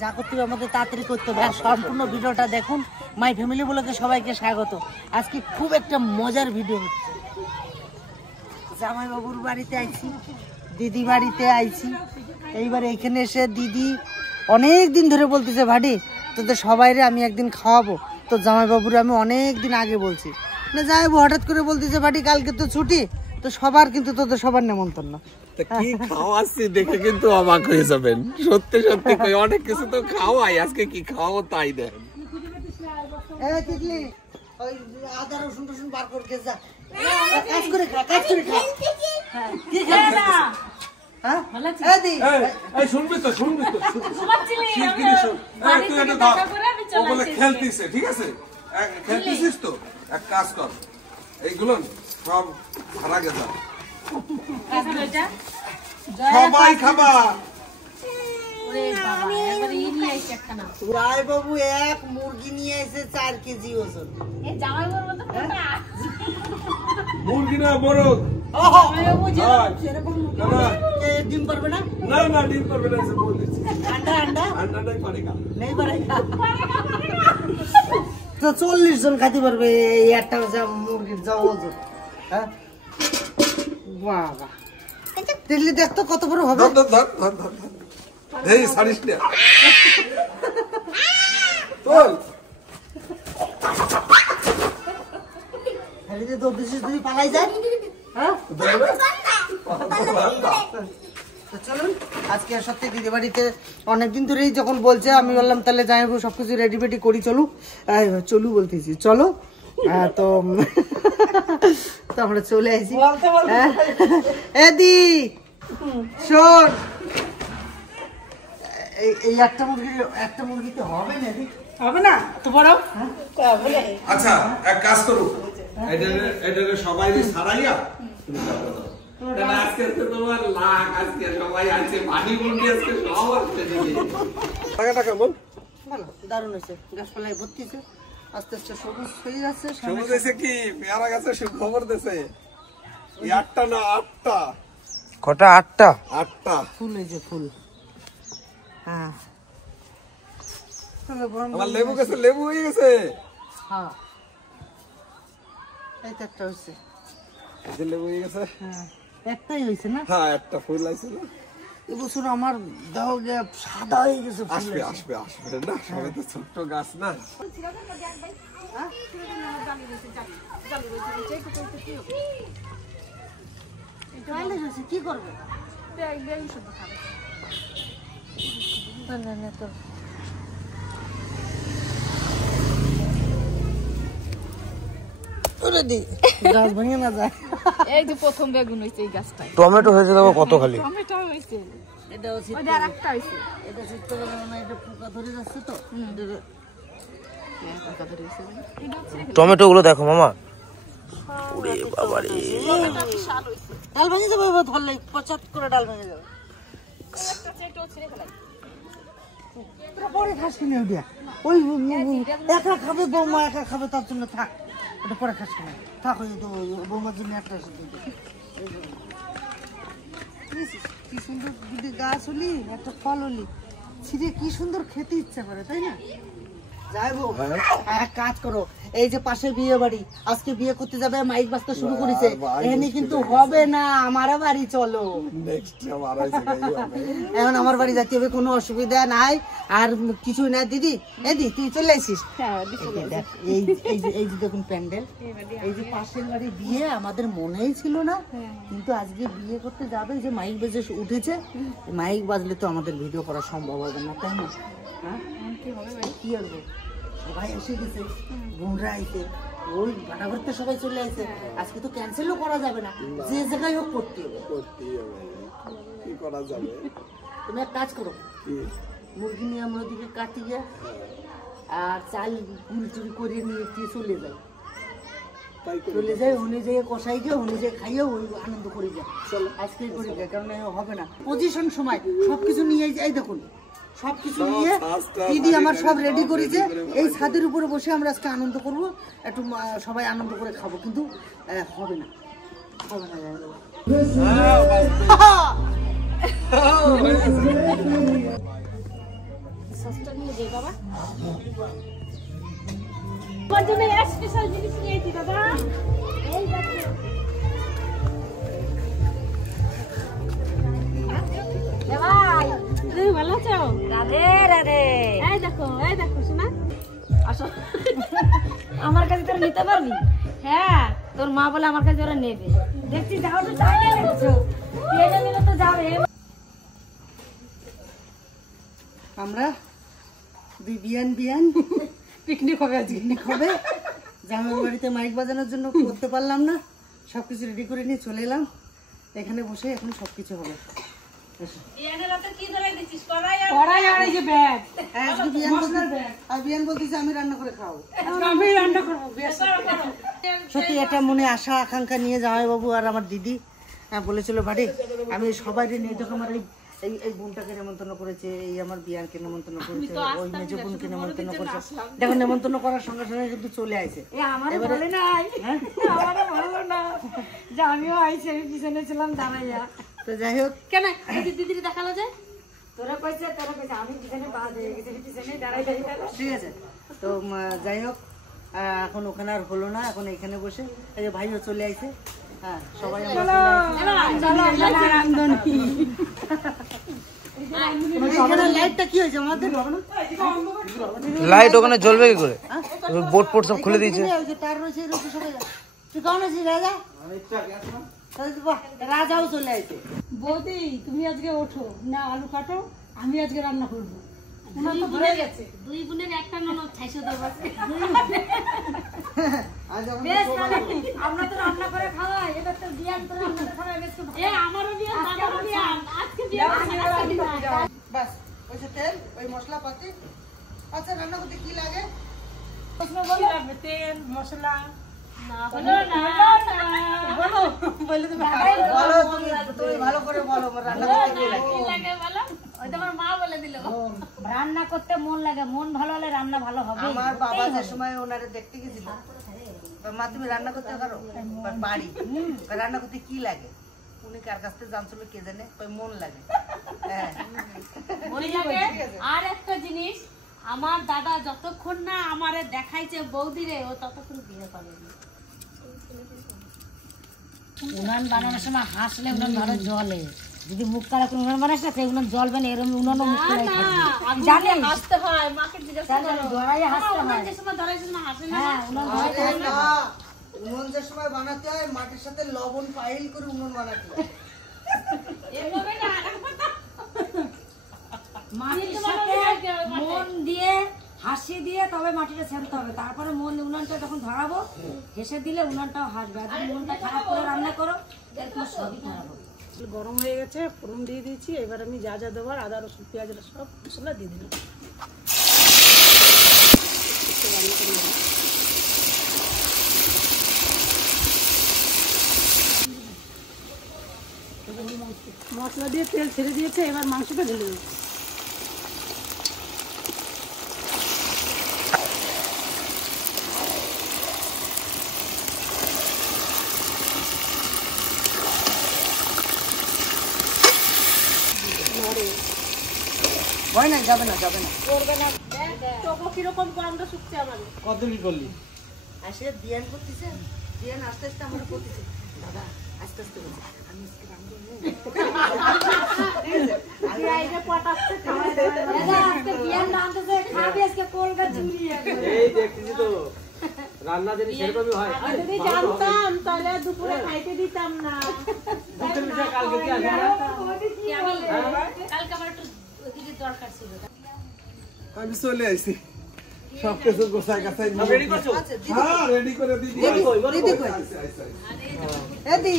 যা করতে হবে আমাদের তাড়াতাড়ি করতে হবে। আর সম্পূর্ণ ভিডিওটা দেখুন। মাই ফ্যামিলি ব্লগে সবাইকে স্বাগত। আজকে খুব একটা মজার ভিডিও হচ্ছে। জামাই বাবুর বাড়িতে আইছি, দিদি বাড়িতে আইছি। এইবার এখানে এসে দিদি অনেক দিন ধরে বলতেছে ভাডি তোদের সবাইরে আমি একদিন খাওয়াবো। তো জামাই বাবুরে আমি অনেক দিন আগে বলছি না, জামাই বাবু হঠাৎ করে বলতেছে ভাডি কালকে তো ছুটি, তো সবার কিন্তু তোদের সবার নেমন্তন্ন। কি খাওয়াচ্ছি দেখে কিন্তু অবাক হয়ে যাবেন। সত্যি সত্যি কই অনেক কিছু তো খাওয়াই, আজকে কি খাওয়াবো তাই দেখেন। ওই আদা রসুন টসুন বার করে যা, কাজ করে খা, কাজ করে খা। কি খাস না? হ্যাঁ এই এই শুনবি তো তুই এটা ধর, ও বলে খেলতিছে, ঠিক আছে? খেলতিছিস তো এক কাজ কর, এইগুলো সব ভাড়া গেছে, সবাই খাবা। রায় বাবু এক মুরগি নিয়ে এসে 4 কেজি ওজন। মুরগি না বড় ডিম পারবে না? না না ডিম পারবে না, আন্ডাটাই পারেগা, নেই পারেগা। তো 40 জন খাইতে পারবে এই একটা মুরগির যা ওজন। হ্যাঁ বাবা, দেখলি দেখতো কত বড় হবে। এই সারিস না তোল, যদি পালাই যায়। হ্যাঁ চলুন, আজকে সত্যি দিদি বাড়িতে অনেকদিন ধরেই যখন বলছে আমি বললাম তাহলে যাই সবকিছু রেডি ফেডি করি, চলু বলতেছি চলো। তো আমরা চলে আসি। এদি শোন, এই একটা মুরগিতে হবে না, হবে না তো বড়। আচ্ছা এক কাজ করো, এটা সবাই ছাড়াইয়া আজকে তো তোমার লাখ, আজকে সবাই আছে মাটি মুরগি, আজকে সব আসছে টাকাটা কেমন ভালো দারুণ হয়েছে। গাছপালায় ভর্তি আছে, আস্তে আস্তে সবুজ হয়ে যাচ্ছে। সবুজ হয়েছে কি পেয়ারা গাছে খবর দিয়েছে 8টা না 8টা কটা 8টা ফুল হয়েছে, ফুল। হ্যাঁ আমার লেবু গাছে লেবু হয়ে গেছে। হ্যাঁ এই তো একটা হয়েছে, লেবু হয়ে গেছে। হ্যাঁ একটাই হয়েছে না? হ্যাঁ একটা ফুল আছে না এবছর আমার দাও সাদা হয়ে গেছে। আসবে আসবে আসবে না, সবাই তো ছোট্ট গাছ না। কি করবে? গাছ ভেঙে না যায়। এই যে প্রথম বেগুন হইছে এই গাছটায়। টমেটো হয়েছে দেখো কত খালি। টমেটো হইছে। এটা হচ্ছে ওই আরেকটা হইছে। এটা শীত বেলা না, এটা পোকা ধরে যাচ্ছে তো। টমেটো গুলো দেখো মামা, ওরে বাবা রে, ডাল ভেঙে যাবে, ধরলে পচাত করে ডাল ভেঙে যাবে। পরে খাস কিনে ওইটা, ওই একা খাবে বৌমা, একা খাবে, তার জন্য থাক, ওটা পরে খাস কিনে থাক। ওই তো বৌমার জন্য একটা কি সুন্দর দুটি গাছ হলি, একটা ফল হলি, ছিঁড়ে কি সুন্দর খেতে ইচ্ছা করে, তাই না? যাইবো এক কাজ করো, এই যে পাশে বিয়ে বাড়ি, আজকে বিয়ে করতে যাবে, মাইক বাজতে শুরু করেছে, এখানে কিন্তু হবে না, আমার বাড়ি চলো। এখন আমার বাড়ি যাইতে হবে, কোনো অসুবিধা নাই, আর কিছু না। দিদি এদি তুই চলে আসিস। এই যে দেখুন প্যান্ডেল, এই যে পাশের বাড়ি বিয়ে, আমাদের মনেই ছিল না, কিন্তু আজকে বিয়ে করতে যাবে, যে মাইক বেজে উঠেছে, মাইক বাজলে তো আমাদের ভিডিও করা সম্ভব হবে না, তাই না? হ্যাঁ কি করবো, সবাই এসে গেছে, বোনরা আইছে, ওই বাটাঘরতে সবাই চলে আসে, আজকে তো ক্যান্সেলও করা যাবে না, যে জায়গায় হোক করতে হবে। কি করা যাবে? তুমি এক কাজ করো, মুরগি নিয়ে আমরা ওদিকে কাটি গিয়ে, আর চাল গুল চুরি করে নিয়ে চলে যাই, চলে যাই অনুযায়ী কষাই গিয়ে অনুযায়ী খাইয়ে ওই আনন্দ করে যায়। চলো আজকেই করে যায়, কারণ হবে না পজিশন সময় সবকিছু নিয়ে যাই। দেখুন সবকিছু নিয়ে দিদি আমার সব রেডি করেছে, এই ছাদের উপরে বসে আমরা আজকে আনন্দ করব, একটু সবাই আনন্দ করে খাবো, কিন্তু হবে না, হবে না। তোমার জন্য স্পেশাল জিনিস নিয়েছি দাদা। এই দেখো। এ ভাই, তুমি ভালো আছো? রাধে রাধে। এই দেখো শোনা। আসো। আমার কাছে তোরা নিতে পারবি? হ্যাঁ, তোর মা বলে আমার কাছে ওরা নেবে। দেখছি যাও তো চাইলে দেখছো। এটা নিলে তো যাবে। আমরা দুই বিয়ান পিকনিক হবে, আজ পিকনিক হবে। জামাই বাড়িতে মাইক বাজানোর জন্য করতে পারলাম না, সবকিছু রেডি করে নিয়ে চলে এলাম। এখানে বসে এখন সবকিছু হবে। বিয়ান বলতেছে আমি রান্না করে খাও। সত্যি এটা মনে আশা আকাঙ্ক্ষা নিয়ে জামাইবাবু আর আমার দিদি বলেছিল বাড়ি আমি সবাই নিয়ে যখন আমার এই বোনটাকে নেমন্তন্ন করেছে, এই আমার বিয়ানকে নেমন্তন্ন করেছে, ওই মেজ বোনকে নেমন্তন্ন করেছে। দেখো নেমন্তন্ন করার সঙ্গে সঙ্গে কিন্তু চলে আসে। আমিও আইছি, আমি পিছনে ছিলাম দাঁড়াইয়া। তো যাই হোক, কেন দিদি দেখালো যে তোরা কইছে আমি পিছনে পা দিয়ে গেছি, পিছনে দাঁড়াই ঠিক আছে। তো যাই হোক, এখন ওখানে আর হলো না, এখন এখানে বসে এই যে ভাইও চলে আইছে। হ্যাঁ, সবাই লাইটটা কি হয়েছে আমাদের? লাইট ওখানে জ্বলবে কি করে? বোর্ড ফোর্ড সব খুলে দিয়েছে। তার রয়েছে সবাই। তুই কেমন আছিস রাজা? রাজাও চলে আসছে। বৌদি তুমি আজকে ওঠো না, আলু কাটো, আমি আজকে রান্না করবো। দুই বোনের একটা ননদ ছাইশো দেবো। আমরা তো রান্না করে খাওয়াই, এবার তো বিয়ান তো রান্না করে খাওয়াই। আমারও বিয়ান, আমারও বিয়ান, আজকে বিয়ান। বাস ওই যে তেল, ওই মশলাপাতি। আচ্ছা, রান্না করতে কি লাগে? তেল মশলা ভালো করে বলো, রান্না করতে কি লাগে? রান্না করতে মন লাগে, মন ভালো হলে রান্না ভালো হবে। আমার বাবা যে সময় ওনারে দেখতে গেছিল, মা তুমি রান্না করতে পারো? বাড়ি রান্না করতে কি লাগে? উনি কার কাছ থেকে জানছিল কে জানে, মন লাগে। হ্যাঁ, আর একটা জিনিস, আমার দাদা যতক্ষণ না আমারে দেখাইছে বৌদিরে, ও ততক্ষণ বিয়ে করেনি। উনান বানানোর সময় হাসলে উনান ভালো জলে, যদি মুখ কালা করে উনান বানাস না সেই উনান জলবে না, এরকম উনানও মুখ কালাই জানি হাসতে হয়, মাকে জিজ্ঞাসা করো, ধরাইয়া হাসতে হয়। যে সময় ধরাইছে না হাসে না। হ্যাঁ, উনান ধরাইতে হয় না। উনুন যে সময় বানাতে হয় মাটির সাথে লবণ পাইল করে উনুন বানাতে হয়। এভাবে না, মাটির সাথে মন দিয়ে হাসি দিয়ে তবে মাটিটা ছেড়তে হবে, তারপরে মন উনানটা যখন ধরাবো হেসে দিলে উনানটাও হাসবে। আর যদি মনটা খারাপ করে রান্না করো তোমার সবই খারাপ হবে। গরম হয়ে গেছে, ফোড়ন দিয়ে দিয়েছি। এবার আমি যা যা দেবার আদা রসুন পেঁয়াজ সব মশলা দিয়ে দিলাম। মশলা দিয়ে তেল ছেড়ে দিয়েছে, এবার মাংসটা ঢেলে দেবো। হয় না, যাবে না, যাবে না। করবে না তোকে কিরকম গন্ধ শুকছে আমার। কত কি করলি? আসে বিয়ান করতেছে, বিয়ান আস্তে আস্তে আমরা করতেছি। দাদা আস্তে আস্তে করছি, আমি আজকে রান্না করবো। আইডা পটাচ্ছে খাওয়া দাদা, আজকে বিয়ান রাঁধতেছে, খাবি আজকে কোলগা চুরি একদম। এই দেখছিস তো রান্না যদি সেরকমই হয়। যদি জানতাম তাহলে দুপুরে খাইতে দিতাম না। দুপুরে মিশা কালকে কি আসবে না? কালকে আমার একটু দিদি দরকার ছিল। আমি চলে আইছি, সব কিছু গোছায় গাছাই রেডি করছো? হ্যাঁ, রেডি করে দিদি। দিদি কই? এদি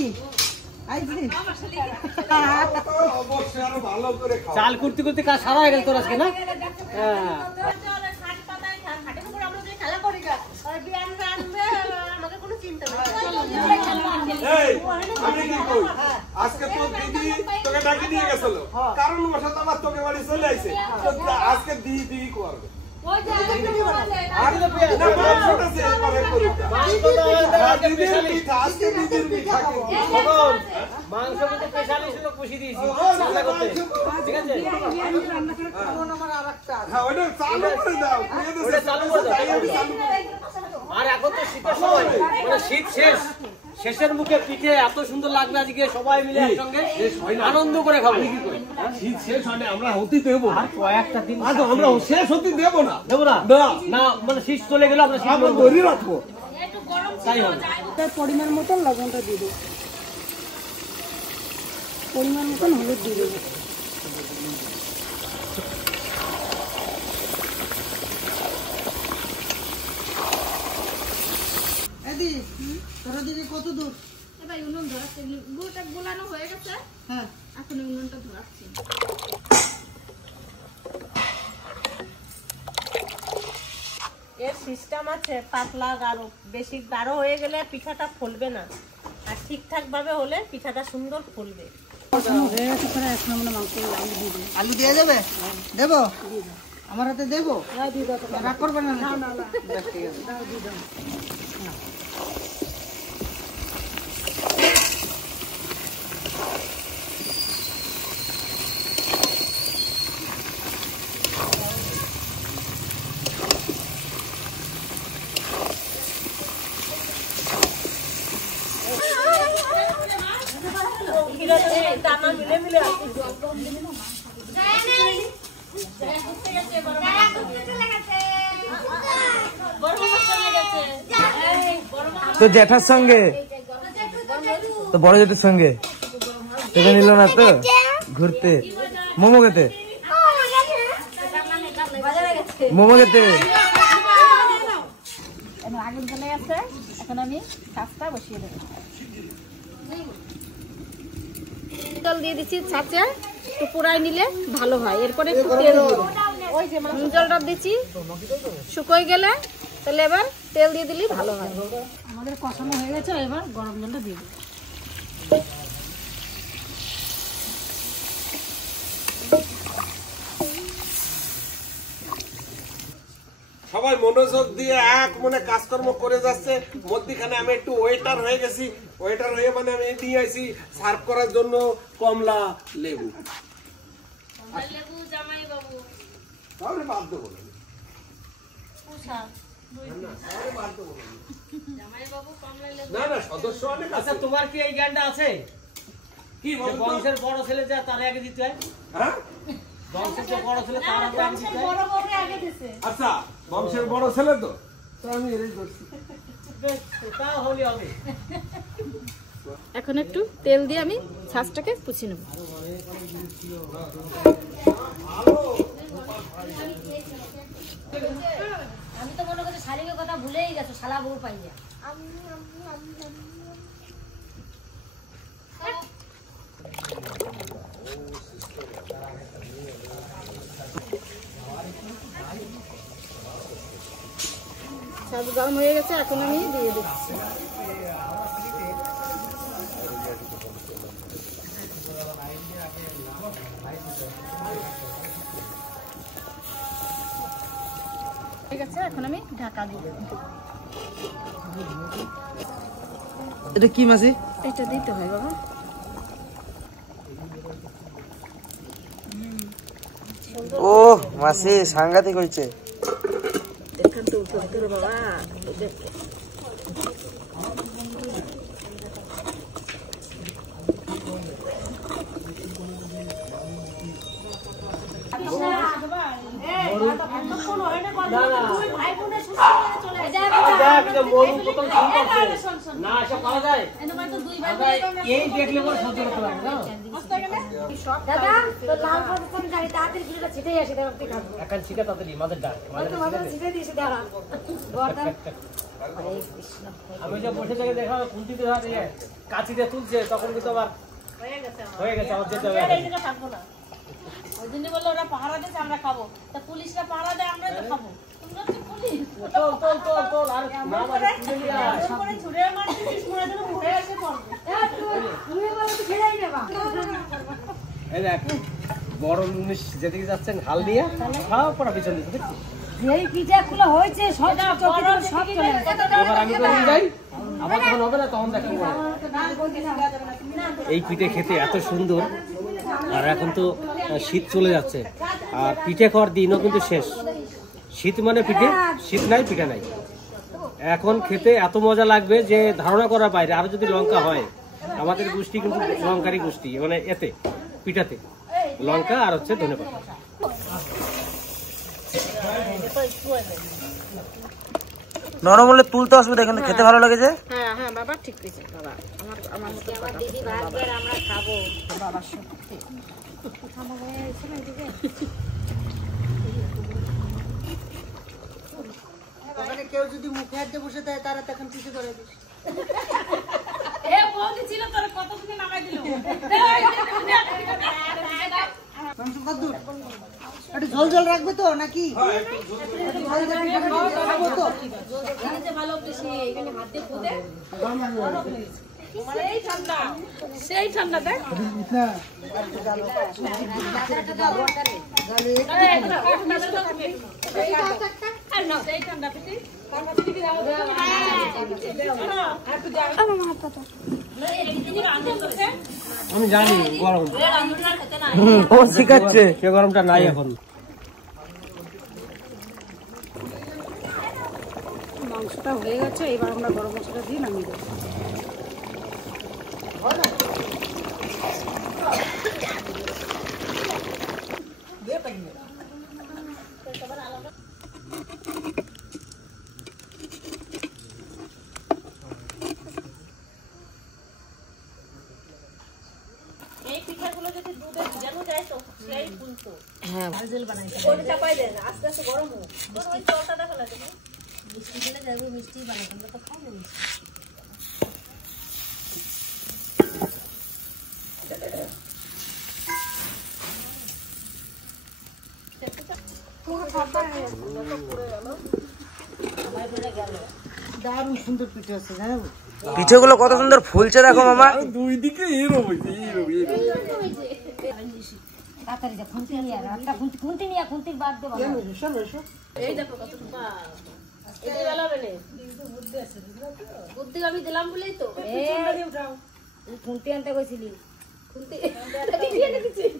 আইছি। অবশ্যই আরো ভালো করে খাও। চাল করতে করতে কাজ সারা হয়ে গেল তোর আজকে না? হ্যাঁ, এই, আমি কি কই? আজকে তো দিদি তোকে ডাকি নিয়ে গেছিল, কারণ বসত আমার তোকে বাড়ি চলে আইছে। তো আজকে দিদি করবে। আমি তো পেয়ে না, মাংসটা সে করে করুক। দিদির পিঠা, আজকে দিদির পিঠা করব। মাংস কিন্তু স্পেশালি ছিল, খুশি দিয়েছি রান্না করতে, ঠিক আছে? আমার আরেকটা হ্যাঁ, ওটা চালু করে দাও। ওটা চালু করে দাও। চালু করে দাও। আর এখন তো শীতের সময়, মানে শীত শেষ, শেষের মুখে পিঠে এত সুন্দর লাগবে আজকে সবাই মিলে একসঙ্গে আনন্দ করে খাবো। শীত শেষ হয় না, আমরা হতে দেবো না। কয়েকটা দিন আমরা শেষ হতে দেবো না, দেবো না, না মানে শীত চলে গেলে আমরা শীত আমরা ধরে রাখবো। তাই হবে। তার পরিমাণ মতন লবণটা দিয়ে দেবো, পরিমাণ মতন হলুদ দিয়ে দেবো। এদি তোরা দিদি কত দূর? এবার উনুন ধরাচ্ছে, গুড়টা গোলানো হয়ে গেছে, হ্যাঁ এখন উনুনটা ধরাচ্ছি। এর সিস্টেম আছে, পাতলা গাঢ়, বেশি গাঢ় হয়ে গেলে পিঠাটা ফুলবে না, আর ঠিকঠাক ভাবে হলে পিঠাটা সুন্দর ফুলবে। হয়ে গেছে প্রায়, এখন আমরা মাংস আলু দিয়ে দেবো। আলু দিয়ে দেবে? দেবো আমার হাতে দেবো? রাগ করবে না? বেশ, ঠিক আছে। দানা মিলে মিলে আছে। তো জ্যাঠার সঙ্গে, তো বড় জ্যাঠার সঙ্গে তোকে নিল না তো ঘুরতে? মোমো খেতে, মোমো খেতে। আগুন চলে গেছে, এখন আমি ছাঁচটা বসিয়ে দেবো। তেল দিয়ে দিচ্ছি ছাঁচে, একটু পুরাই নিলে ভালো হয়। এরপরে একটু তেল দিব, জলটা দিচ্ছি, শুকোয় গেলে তাহলে এবার তেল দিয়ে দিলে ভালো হয়। আমাদের কষানো হয়ে গেছে, এবার গরম জলটা দিয়ে দেবো। সবাই মনোযোগ দিয়ে এক মনে কাজকর্ম করে যাচ্ছে, মধ্যখানে আমি একটু ওয়েটার হয়ে গেছি। ওয়েটার হয়ে মানে আমি নিয়ে আসি সার্ভ করার জন্য কমলা লেবু। তাহলে বাদ দেবো না, না না সদস্য অনেক আছে। আচ্ছা তোমার কি এই জ্ঞানটা আছে কি যে বংশের বড় ছেলে যা তার আগে দিতে হয়? হ্যাঁ বংশের যে বড় ছেলে তার আগে দিতে হয়। আচ্ছা বংশের বড় ছেলে তো, তো আমি এরই করছি। বেশ, তা হলে হবে। এখন একটু তেল দিয়ে আমি ছাঁচটাকে পুছি নেব। আমি তো মনে করছি শাড়ির কথা ভুলেই গেছো, শালা বউ পাই যা। ছাঁচ গরম হয়ে গেছে, এখন আমি দিয়ে দিচ্ছি। ঠিক আছে, এখন আমি ঢাকা দিয়ে দেবো। এটা কি মাসি? এটা দিতে হয় বাবা। ও মাসি সাংঘাতিক হয়েছে। এখান তো উঠে বাবা, এই দেখলে পরে সহ্য করতে পারে না। দাদা তোর লাল পাতা গাড়ি তাড়াতাড়ি ঘুরে ছিটে আসে, তারপর খাবো। এখন শিখা তাড়াতাড়ি মাদের ডাক। মাথা ছিটে দিয়েছে দাঁড়া। আমি যে বসে থেকে দেখা খুন্তিতে ধরে কাঁচিতে তুলছে, তখন কিন্তু আবার হয়ে গেছে আমার যেতে হবে। ওই জন্য বললো ওরা পাহারা দিচ্ছে আমরা খাবো, তা পুলিশরা পাহারা দেয় আমরা তো খাবো। তোমরা তো পুলিশ, তোল তোল তোল তোল আর না মানে তুলে নিয়ে আয়। করে ছুড়ে মারছিস, মনে যেন ঘুরে আসে পড়বে। তুমি বলো তো খেলাই নেবা। এই দেখ বড় জিনিস যেদিকে যাচ্ছেন হাল দিয়ে খাও পড়া পিছন দিকে দেখছি। যেই পিঠাগুলো হয়েছে সব চোখে সব চলে গেছে। এবার আমি তো নিয়ে যাই, আবার যখন হবে না তখন দেখাবো। এই পিঠে খেতে এত সুন্দর, আর এখন তো শীত চলে যাচ্ছে, আর পিঠে খাওয়ার দিনও কিন্তু শেষ। শীত মানে পিঠে, শীত নাই পিঠে নাই। এখন খেতে এত মজা লাগবে যে ধারণা করার বাইরে। আরো যদি লঙ্কা হয়, আমাদের গোষ্ঠী কিন্তু লঙ্কারি গোষ্ঠী, মানে এতে পিঠাতে লঙ্কা আর হচ্ছে ধনেপাতা। নরম হলে তুলতে অসুবিধা, কিন্তু খেতে ভালো লাগে যে। হ্যাঁ হ্যাঁ বাবা ঠিক কইছে বাবা, আমার মতো দিদি ভাববে আর আমরা খাবো বাবার সাথে। ওখানে কেউ যদি মুখে হাত দিয়ে বসে থাকে তারা তখন কিছু করে দিস। এ বৌদি ছিল তোর কত দিনে নামাই দিল। মাংস কদ্দুর একটু ঝোল ঝোল রাখবে তো নাকি? খাবো তো। ভালো বেশি এখানে হাত দিয়ে ফুদে সেই ঠান্ডা দেখ। সেই ঠান্ডা পিঠি আমি জানি গরম, ও শিখাচ্ছে। সে গরমটা নাই এখন। মাংসটা হয়ে গেছে, এবার আমরা গরম মশলা দিয়ে নামিয়ে দেবো। এই পিঠাগুলো যদি দুধে ভিজানো যায় তো সেই ফুলতো। হ্যাঁ ভাজল বানাইতে ওটা চাপাই দেন, আস্তে আস্তে গরম হোক। মিষ্টি জলটা দেখো না তুমি, মিষ্টি দিলে দেখো মিষ্টি বানাই, আমরা তো খাই না মিষ্টি। দারুণ সুন্দর পিঠে আছে জানো। পিঠেগুলো কত সুন্দর ফুলছে দেখো মামা। দুই দিকে এরো হইছে, এরো এরো। তাড়াতাড়ি যা খুন্তি নিয়ে রাতটা খুন্তি নিয়ে খুন্তির বাদ দেবো। এই দেখো কত সুন্দর এই বেলা বেলে বুদ্ধি আমি দিলাম বলেই তো। খুন্তি আনতে কইছিলি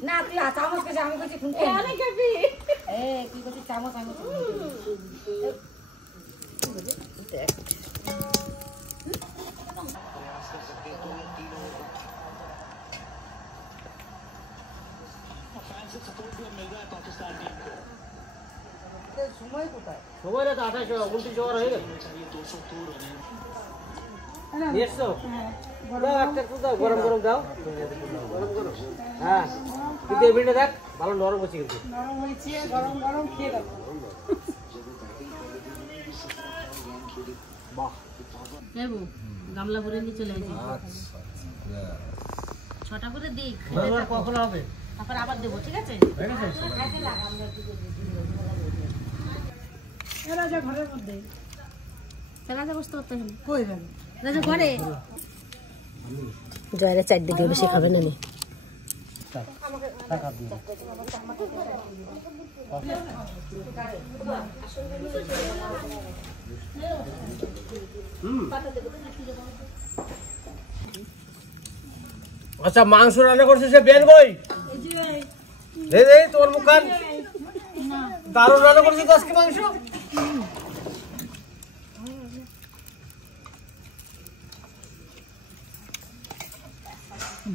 না, তুই চামচ কেছে আমি কইছি খুন্তি কি করছিস চামচ আমি সময় কোথায়? সময় না তো 28 29 ওভার হয়ে গেল। নিয়ে এসছো? দাও একটা একটু দাও, গরম গরম দাও, গরম গরম। হ্যাঁ কিন্তু এই পিঠে দেখ ভালো নরম হচ্ছে, কিন্তু নরম হয়েছে, গরম গরম খেয়ে দেবো। দেবো গামলা ভরে নিয়ে চলে আসি। 6টা করে দিই, কখন হবে? তারপর আবার দেবো, ঠিক আছে? রাজা ঘরের মধ্যে রাজা বসতে করতে হবে, কই যাবে? রাজা ঘরে। জয়ের 4 দিকে বেশি খাবে না নি। আচ্ছা মাংস রান্না করছে সে বেন বই দে দে তোর মুখান দারুণ রান্না করছে তো আজকে মাংস।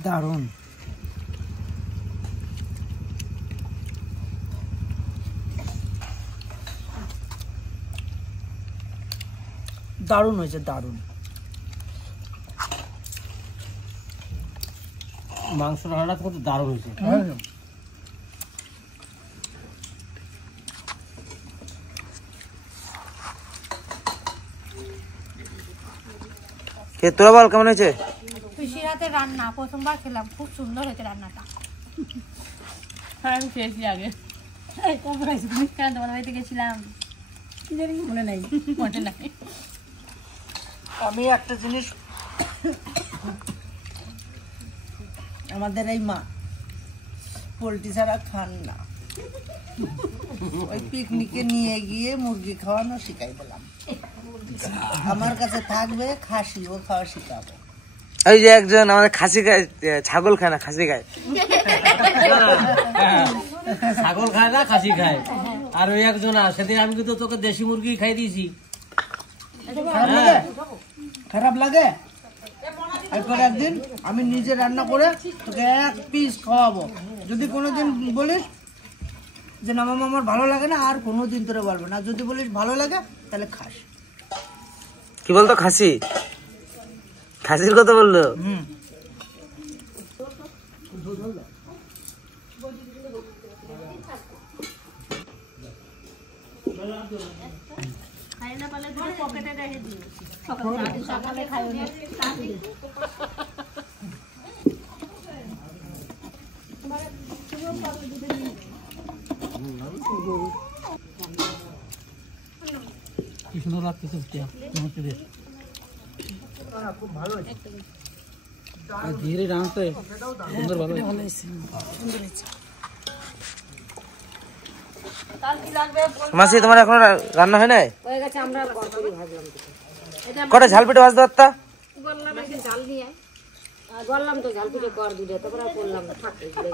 দারুণ। দারুণ হয়েছে, দারুণ। মাংস রান্না তো দারুণ হয়েছে। তোরা বল কেমন হয়েছে? পিসির হাতে রান্না প্রথমবার খেলাম, খুব সুন্দর হয়েছে রান্নাটা। হ্যাঁ আমি খেয়েছি আগে। কখন খাইছি তুমি? কেন তোমার বাড়িতে গেছিলাম, কি জানি মনে নাই, মনে নাই। আমি একটা জিনিস, আমাদের এই মা পোলট্রি ছাড়া খান না, ওই পিকনিকে নিয়ে গিয়ে মুরগি খাওয়ানো শিখাই দিলাম। আমার কাছে থাকবে খাসিও খাওয়া শিখাবো। ওই যে একজন আমাদের খাসি খায়, ছাগল খায় না খাসি খায়। ছাগল খায় না খাসি খায়। আর ওই একজন সেদিন আমি কিন্তু তোকে দেশি মুরগি খাই দিয়েছি। খারাপ লাগে এরপর একদিন আমি নিজে রান্না করে তোকে এক পিস খাওয়াবো। যদি কোনোদিন বলিস যে না মামা আমার ভালো লাগে না, আর কোনোদিন তোরে বলবো না। যদি বলিস ভালো লাগে তাহলে খাস। কি বলতো? খাসি? খাসির কথা বললো? কি সুন্দর লাগতেছে ধীরে রাঁধতে সুন্দর ভালো হয়েছে। মাসি তোমার এখন রান্না হয় নাই? হয়ে গেছে, আমরা গড়পড়ি ভাজলাম। কটা ঝাল পিঠে ভাজতে পারতা? বললাম একদিন ঝাল নিয়ে আয়। বললাম তো ঝাল পিঠে কর দুটো, তারপরে আর করলাম না। থাক এগুলোই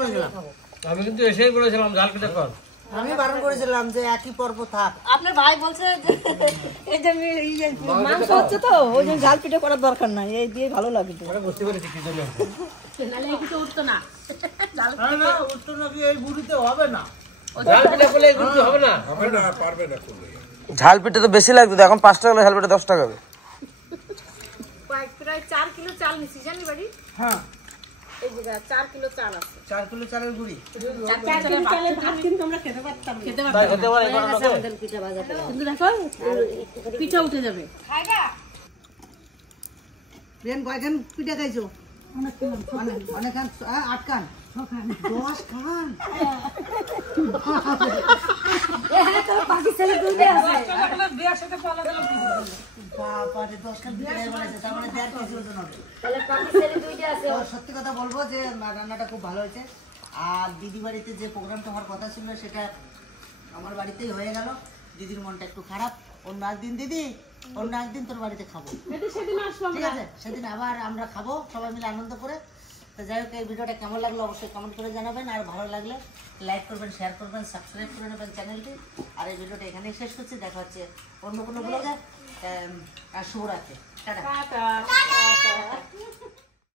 করে খাবো। আমি কিন্তু এসেই বলেছিলাম ঝাল পিঠে কর। আমি বারণ করেছিলাম যে একই পর্ব থাক। আপনার ভাই বলছে যে এই যে মাংস হচ্ছে তো ওই জন্য ঝাল পিঠে করার দরকার নাই, এই দিয়ে ভালো লাগে। বুঝতে পেরেছি কি জন্য। নাহলে এই কিছু উঠতো না। উত্তর নাকি এই বুড়িতে হবে না। ঝাল পিঠে বলে কিন্তু হবে না। ঝাল পিঠে তো বেশি লাগতো, এখন 5 টাকা ঝাল পিঠে 10 টাকা হবে। প্রায় 4 কিলো চাল নিছি জানি বাড়ি। হ্যাঁ এই যে 4 কিলো চাল আছে। 4 কিলো চালের গুঁড়ি। 4 কিলো চালের ভাত কিন্তু আমরা খেতে পারতাম না। খেতে পারতো না। হয়ে গেছে আমাদের পিঠা ভাজা। কিন্তু দেখো পিঠা উঠে যাবে। প্রিয়ান কয়খান পিঠা খাইছো? অনেক খান। 8 খান 10 খান। বাকি ছেলে দুইটা আছে। বাবারে 10 খান পিঠা বানাইছে, তার মানে 1.5 কেজি ওজন হবে। তাহলে বাকি ছেলে দুইটা আছে। তো সত্যি কথা বলবো যে রান্নাটা খুব ভালো হয়েছে। আর দিদি বাড়িতে যে প্রোগ্রামটা হওয়ার কথা ছিল সেটা আমার বাড়িতেই হয়ে গেল। দিদির মনটা একটু খারাপ। অন্য একদিন দিদি, অন্য একদিন তোর বাড়িতে খাবো, ঠিক আছে? সেদিন আবার আমরা খাবো সবাই মিলে আনন্দ করে। তো যাই হোক, এই ভিডিওটা কেমন লাগলো অবশ্যই কমেন্ট করে জানাবেন। আর ভালো লাগলে লাইক করবেন, শেয়ার করবেন, সাবস্ক্রাইব করে নেবেন চ্যানেলটি। আর এই ভিডিওটা এখানেই শেষ করছি। দেখা হচ্ছে অন্য কোনো ব্লগে। আর শুভরাত্রি। টাটা।